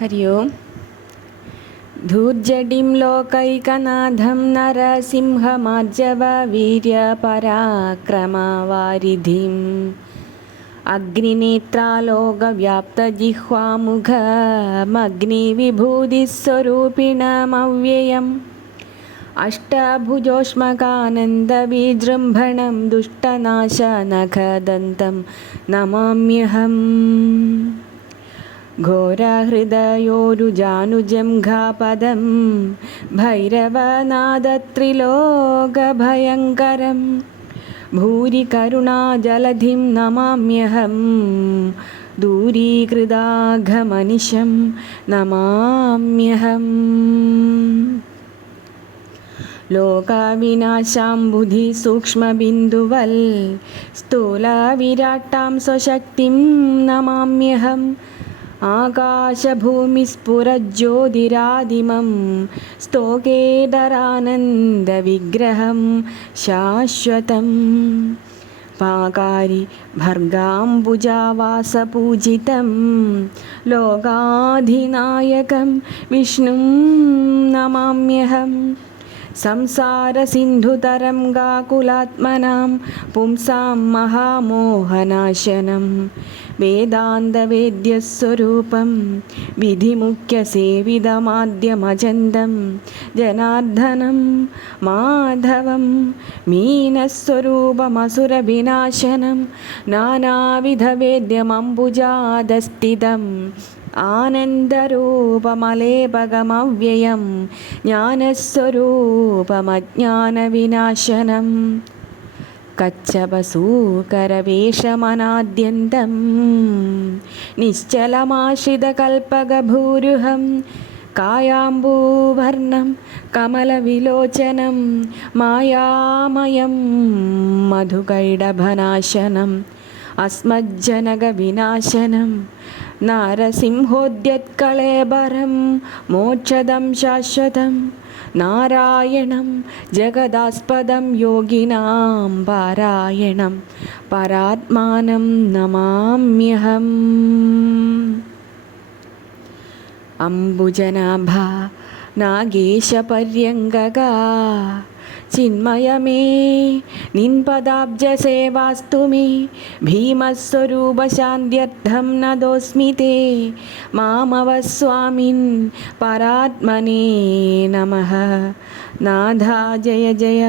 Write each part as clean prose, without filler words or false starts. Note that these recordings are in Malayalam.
हरि ओम्। धूर्जटिं लोकैकनाथं नरसिंहमार्जववीर्यपराक्रमवारिधिम् अग्निनेत्रालोकव्याप्तजिह्वामुखमग्निविभूतिस्वरूपिणमव्ययम् अष्टभुजोष्मकानन्दविजृम्भणं दुष्टनाशनखदन्तं नमाम्यहम्। घोरहृदयोरुजानुजं घापदं भैरवनादत्रिलोकभयङ्करं भूरिकरुणाजलधिं नमाम्यहं। दूरीकृताघमनिशं नमाम्यहम्। लोकविनाशाम्बुधि सूक्ष्मबिन्दुवल् स्थूलविराट्टां स्वशक्तिं नमाम्यहम्। आकाशभूमिस्फुरज्योतिरादिमं स्तोकेदरानन्दविग्रहं शाश्वतं पाकारि भर्गाम्बुजावासपूजितं लोकाधिनायकं विष्णुं नमाम्यहम्। संसारसिन्धुतरङ्गाकुलात्मनां पुंसां महामोहनाशनं वेदान्तवेद्यस्वरूपं विधिमुख्यसेवितमाद्यमजन्दं जनार्दनं माधवं मीनस्वरूपमसुरविनाशनं नानाविधवेद्यमम्बुजादस्थितम् आनन्दरूपमलेपगमव्ययं ज्ञानस्वरूपमज्ञानविनाशनं कच्छपसूकरवेषमनाद्यन्तं निश्चलमाश्रितकल्पगभूरुहं कायाम्बूवर्णं कमलविलोचनं मायामयं मधुकैडभनाशनम् अस्मज्जनकविनाशनं नारसिंहोद्यत्कळेबरं मोक्षदं शाश्वतं नारायणं जगदास्पदं योगिनां पारायणं परात्मानं नमाम्यहम्। अम्बुजनाभा नागेशपर्यङ्गगा चिन्मयमे निन्पदाब्जसेवास्तु मे भीमस्वरूपशान्त्यर्थं नतोऽस्मि ते मामवस्वामिन् परात्मने नमः। नाथा जय जय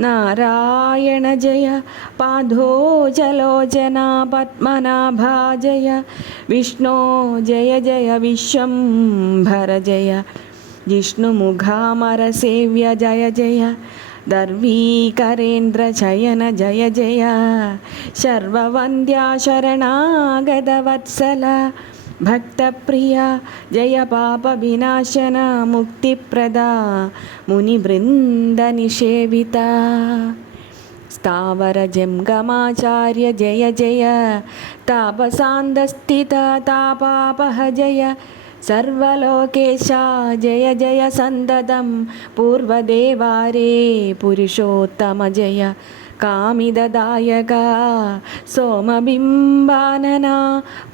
नारायण जय पादोजलोचना पद्मनाभा जय विष्णो जय जय विश्वम्भर जय जिष्णुमुखामरसेव्य जय जय दर्वीकरेन्द्रशयन जय जय सर्ववन्द्या शरणागतवत्सल भक्तप्रिया जय पापविनाशन मुक्तिप्रदा मुनिवृन्दनिषेविता स्थावरजङ्गमाचार्य जय जय तापसान्तस्थिता तापापह जय सर्वलोकेशा जय जय सन्ततं पूर्वदेवारे पुरुषोत्तम जय कामिददायका सोमबिम्बानना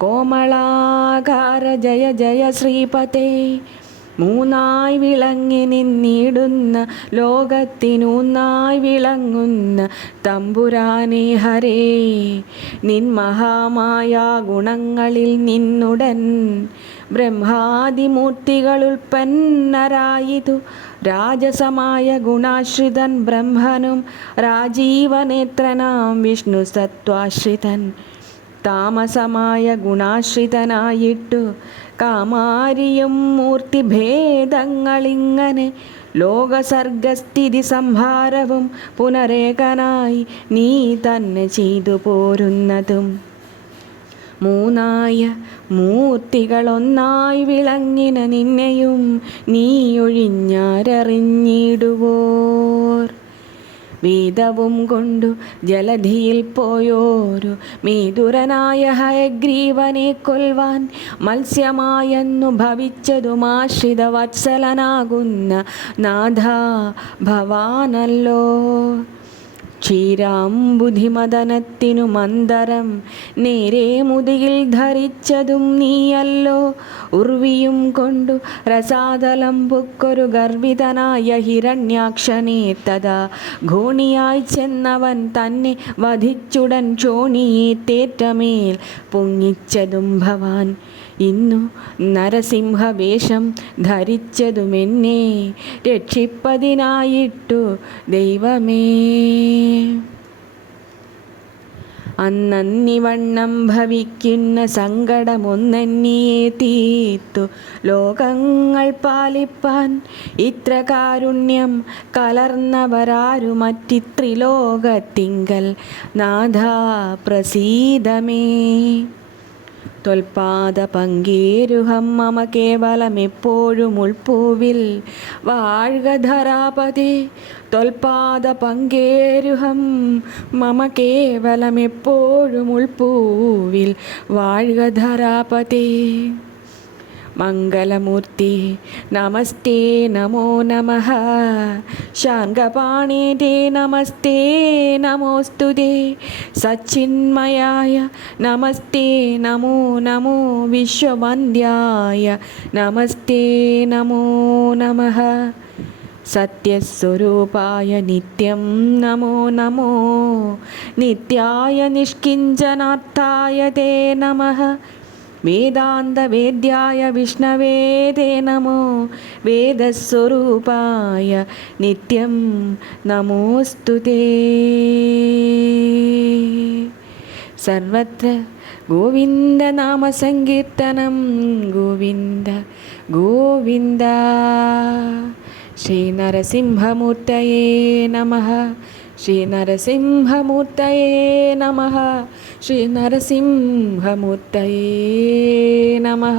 कोमलाकार जय जय श्रीपते മൂന്നായി വിളങ്ങി നിന്നിടുന്ന ലോകത്തിനൂന്നായി വിളങ്ങുന്ന തമ്പുരാനേ ഹരേ നിൻ മഹാമായ ഗുണങ്ങളിൽ നിന്നുടൻ ബ്രഹ്മാദിമൂർത്തികൾ ഉൽപ്പന്നരായിതു രാജസമായ ഗുണാശ്രിതൻ ബ്രഹ്മനും രാജീവനേത്രനാം വിഷ്ണു സത്വാശ്രിതൻ താമസമായ ഗുണാശ്രിതനായിട്ടു കാമാരിയും മൂർത്തിഭേദങ്ങളിങ്ങനെ ലോകസർഗസ്ഥിതി സംഹാരവും പുനരേകനായി നീ തന്നെ ചെയ്തു പോരുന്നതും മൂന്നായ മൂർത്തികളൊന്നായി വിളങ്ങിന നിന്നെയും നീ ഒഴിഞ്ഞാരറിഞ്ഞിടുവോർ വേദവും കൊണ്ടു ജലധിയിൽ പോയോരു മേതുരനായ ഹയഗ്രീവനെ കൊൽവാൻ മത്സ്യമായെന്നു ഭവിച്ചതുമാശ്രിത വത്സലനാകുന്ന നാഥ ഭവാനല്ലോ. ക്ഷീരാംബുധിമദനത്തിനു മന്ദരം നേരെ മുതുകിൽ ധരിച്ചതും നീയല്ലോ. ഉർവിയും കൊണ്ടു രസാതലംബുക്കൊരു ഗർഭിതനായ ഹിരണ്യാക്ഷനെ തഥാ ഘോണിയായി ചെന്നവൻ തന്നെ വധിച്ചുടൻ ചോണിയെ തേറ്റമേൽ പൊങ്ങിച്ചതും ഭവാൻ. ഇന്നു നരസിംഹവേഷം ധരിച്ചതുമെന്നെ രക്ഷിപ്പതിനായിട്ടു ദൈവമേ. അന്നന്നിവണ്ണം ഭവിക്കുന്ന സങ്കടമൊന്നെന്നിയെ തീർത്തു ലോകങ്ങൾ പാലിപ്പാൻ ഇത്ര കാരുണ്യം കലർന്നവരാരു മറ്റിത്രിലോകത്തിങ്കൽ നാഥാ പ്രസീദമേ. ത്വൽപാദ പങ്കേരുഹം മമ കേവലമെപ്പോഴും ഉൾപ്പൂവിൽ വാഴ്ക ധരാപതേ. ത്വൽപാദ പങ്കേരുഹം മമ കേവലമെപ്പോഴും ഉൾപ്പൂവിൽ വാഴ്ക ധരാപതേ. മംഗളമൂർത്തി നമസ്തേ നമോ നമഃ. ശാർംഗപാണേ തേ നമസ്തേ നമോസ്തുതേ. സച്ചിന്മയായ നമസ്തേ നമോ നമോ. വിശ്വവന്ദ്യായ നമസ്തേ നമോ നമഃ. സത്യസ്വരൂപായ നിത്യം നമോ നമോ. നിത്യായ നിഷ്കിഞ്ചനാർത്ഥായ തേ നമഃ. വേദാന്തവേദ്യായ വിഷ്ണവേ തേ നമോ. വേദസ്വരൂപായ നിത്യം നമോസ്തുതേ. സർവത്ര ഗോവിന്ദനാമസങ്കീർത്തനം. ഗോവിന്ദ ഗോവിന്ദ. ശ്രീനരസിംഹമൂർത്തയേ നമഃ. ശ്രീനരസിംഹമൂർത്തയേ നമഃ. ശ്രീനരസിംഹമൂർത്തയേ നമഃ.